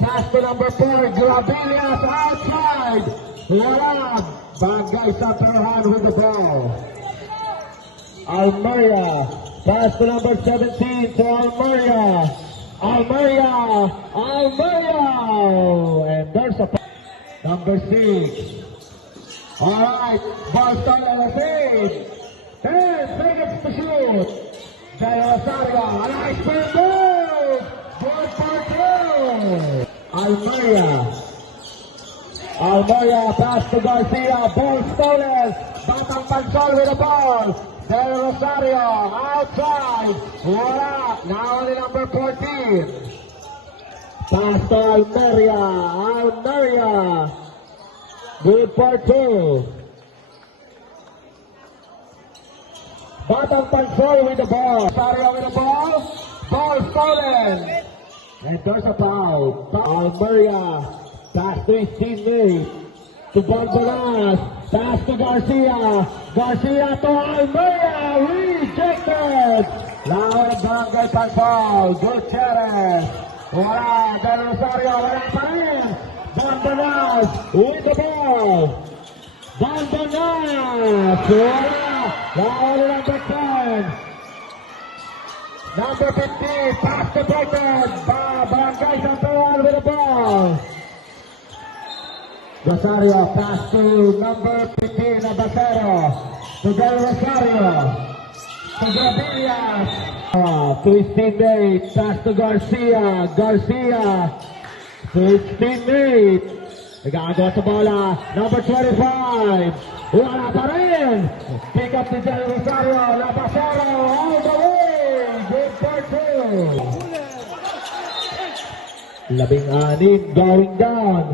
Pass to number 4, Gravilias outside. Wala. Barangay Santarohan with the ball. Almeria. Pass to number 17 to Almeria. Almeria. And there's a number 6. Alright. Ball started on the feed. 10 seconds to shoot. Del Rosario. A nice spin move. Ball for 2. Almeria pass to Garcia, ball stolen, Batang Pansol with the ball, Del Rosario, outside, wala, now only number 14, pass to Almeria, good for 2, Batang Pansol with the ball, Rosario with the ball stolen, and there's a foul. Almeria, pass to his teammate, to Bonbonas, pass to Garcia to Almeria, rejected! Now in Barangay Pagpal, Gutierrez, wala, Del Rosario, wala pa rin, Bonbonas, with the ball, Bonbonas, wala, now in number 10, number 15, pass to Brighton, Barangay Santarohan with the ball. Rosario, pass to number 15, Abasero, to Del Rosario, to Gravilias, to his teammate, pass to Garcia to his teammate, nagagawa sa bola, number 25, wala pa rin, pick up to Del Rosario, Abasero, all the way, good for 2. 16 going down.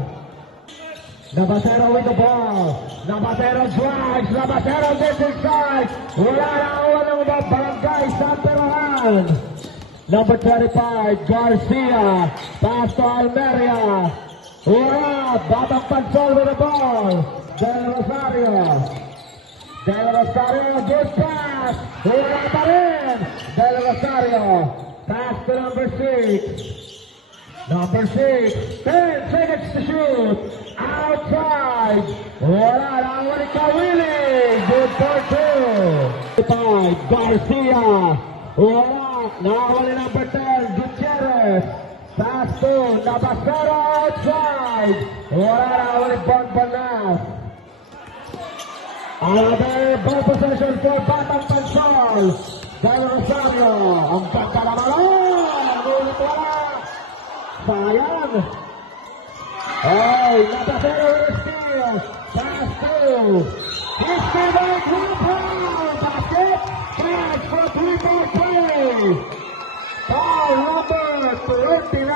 Nabasero with the ball. Nabasero drives. Nabasero gets inside. Wala na awan ng Barangay Santarohan. Number 25, Garcia. Pass to Almeria. Wala. Batang Pansol with the ball. Del Rosario, good pass. Wala pa rin. Del Rosario. Pass to number 6. Number 6, 10 seconds to shoot. Outside. Wala na ulit Kawili. Good for 2. Garcia. Wala. Now ulit number 10, Gutierrez. Pass to Nabasero outside. Wala na ulit Bonbonas. Another ball possession for Batang Pansol. Del Rosario. Ang ganda naman. Ulit wala. Sayang. Oh, Nabasero with a steal. Pass through. His teammate rebound. Basket. Catch for 3-point play. Foul number 29.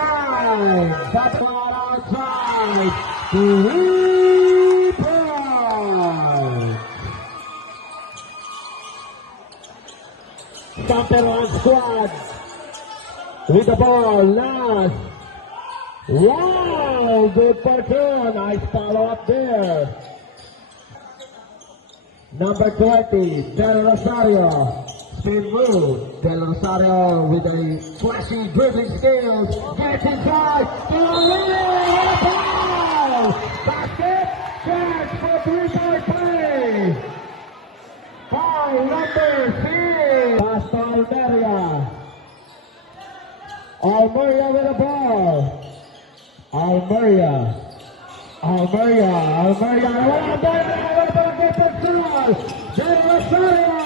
That's one outside. 3 points. Santarohan squad with the ball. Last. Wow, good for 2. Nice follow-up there. Number 20, Del Rosario. Spin move. Del Rosario with a flashy dribbling skills. Gets inside. Basket. Chance for 3-point play. Foul number 6. Pass to Almeria. Almeria with the ball. Almeria. Wala pa get the foul. Del Rosario.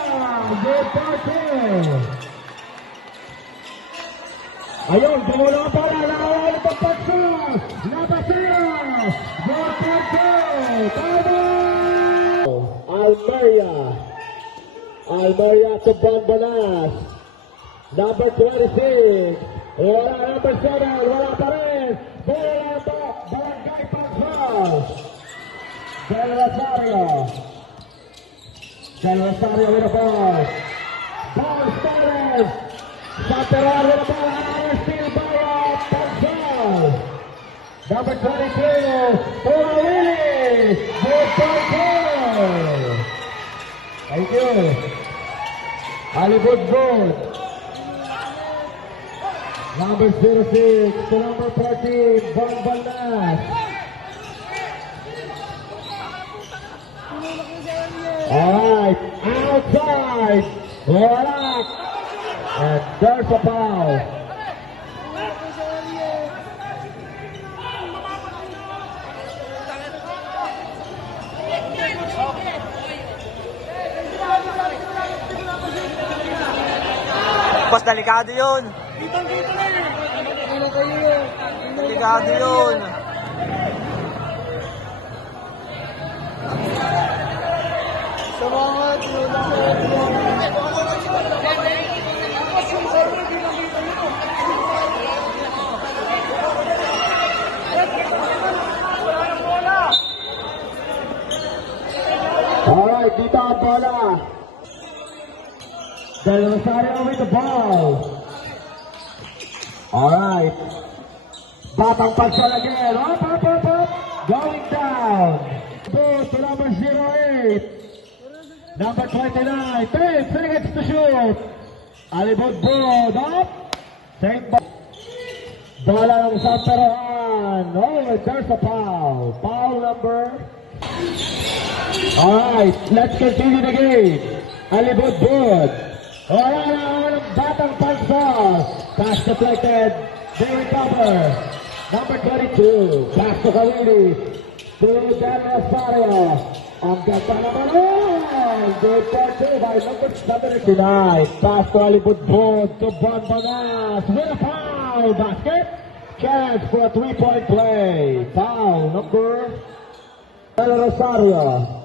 Good for 2. Ayun, tumula pa rin. Nakawala pa Pansol. Nabasero. Good for 2. Almeria to Bonbonas. Number 26. Wala number 7. Wala pa rin. Bola to Barangay Pansol. Del Rosario with the ball. Ball started. Santarohan with the ball. Another steal by Pansol. Number 22. Willie. Good for 2. Thank you. Hollywood good. Number 06 to number 14, Von Balnas. Alright, outside. Wala. And there's a foul. Boss, delikado yun. Delikado yun. Alright, dito ang bola. Del Rosario with the ball. Alright. Batang pagsal again. Up. Going down. Go to number 08. Number 29. 10 seconds to shoot. Alibod up. Same ball. Bola ng Santarohan. Oh, there's a foul. Foul number. Alright, let's continue the game. Alibod. Wala na ng batang pagsal. Pass deflected. They recover. Number 22. Pass to Kawili. To Del Rosario. Ang ganda naman. Good for two by number 79. Pass to Alibod. To Von Balnas. With a foul. Basket. Chance for a 3-point play. Foul number Del Rosario.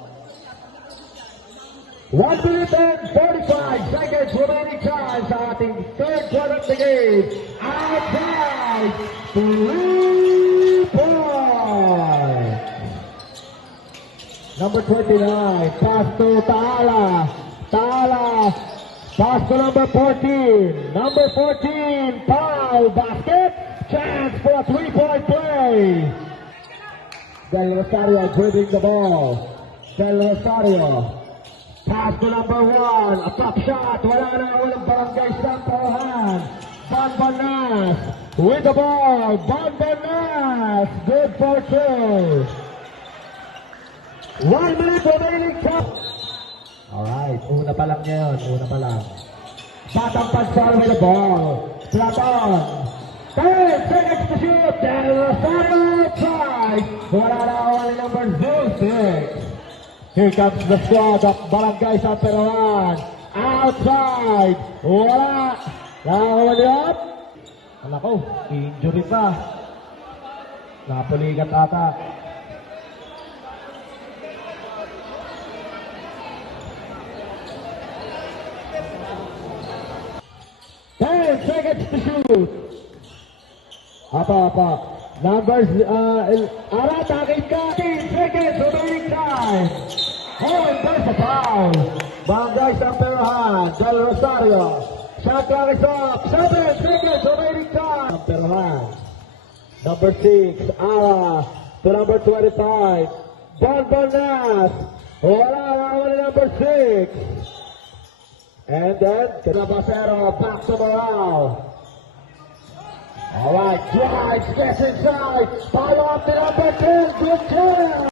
1 minute and 45 seconds remaining time sa ating third quarter of the game. Outside, 3 point. Number 29, pass to Taala. Pass to number 14. Number 14, foul, basket. Chance for a 3-point play. Del Rosario dribbling the ball. Del Rosario. Pass to number 1, a top shot, walang barangay Santarohan. Von Balnas with the ball, Von Balnas, good for two. 1 minute remaining time. Alright, una pa lang yun, Batang pagsal with the ball, Platon. 10 seconds to shoot, Del Rosario tries. Wala na only number 06. Here comes the squad of Barangay Santarohan. Outside. Wala. Nakakawali up. Alako, injury pa. Napuligat ata. Ten seconds to shoot. Apa. Numbers, takin ka. 10 seconds remaining time. Oh, and there's a foul. Barangay Santarohan, Del Rosario. Shot clock is up. 7 seconds remaining time. Santarohan. Number 6, Ara. To number 25, Von Balnas. Wala number 6. And then, Canabasero, back to Morale. Alright, drives, gets inside. Follow up to number 10, good turn.